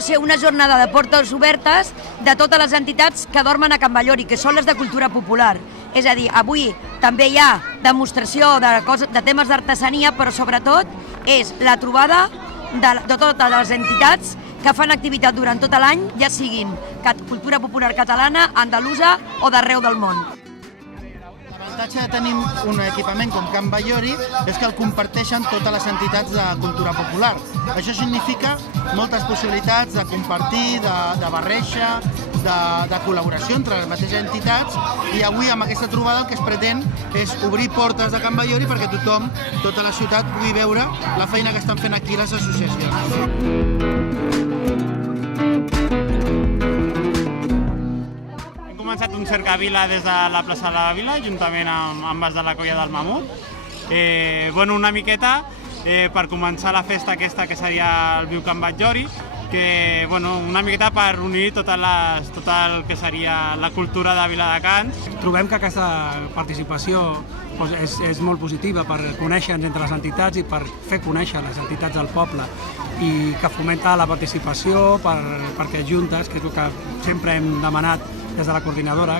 a ser una jornada de portes obertes de totes les entitats que dormen a Can Ballori, que són les de cultura popular. És a dir, avui també hi ha demostració de temes d'artesania, però sobretot és la trobada de totes les entitats que fan activitat durant tot l'any, ja siguin cultura popular catalana, andalusa o d'arreu del món. L'avantatge de tenir un equipament com Can Ballori és que el comparteixen totes les entitats de cultura popular. Això significa moltes possibilitats de compartir, de barreja, de col·laboració entre les mateixes entitats, i avui amb aquesta trobada el que es pretén és obrir portes de Can Ballori perquè tothom, tota la ciutat, pugui veure la feina que estan fent aquí les associacions. Hem començat un cercavila des de la plaça de la Vila, juntament amb els de la Colla del Mamut. Una miqueta per començar la festa aquesta que seria el Viu Can Ballori, una miqueta per unir tot el que seria la cultura de Viladecans. Trobem que aquesta participació és molt positiva per conèixer-nos entre les entitats i per fer conèixer les entitats del poble, i que fomenta la participació perquè juntes, que és el que sempre hem demanat des de la coordinadora,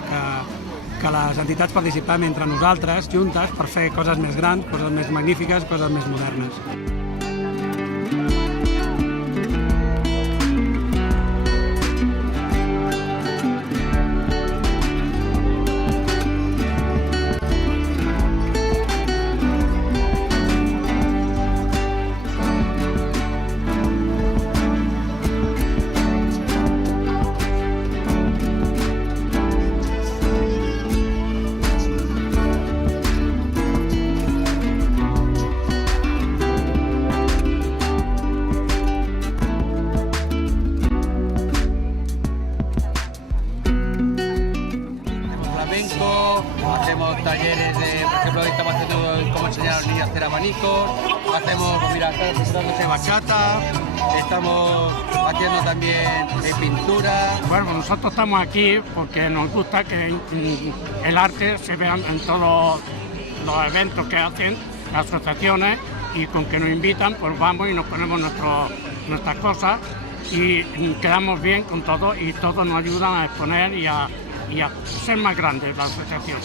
que les entitats participem entre nosaltres, juntes, per fer coses més grans, coses més magnífiques, coses més modernes. Hacemos talleres por ejemplo, hoy estamos haciendo cómo enseñar a los niños a hacer abanicos, hacemos, mira, acá haciendo bachata, estamos haciendo también pintura. Bueno, nosotros estamos aquí porque nos gusta que el arte se vea en todos los eventos que hacen las asociaciones, y con que nos invitan, pues vamos y nos ponemos nuestras cosas y quedamos bien con todo, y todos nos ayudan a exponer y a ser más grandes la asociación.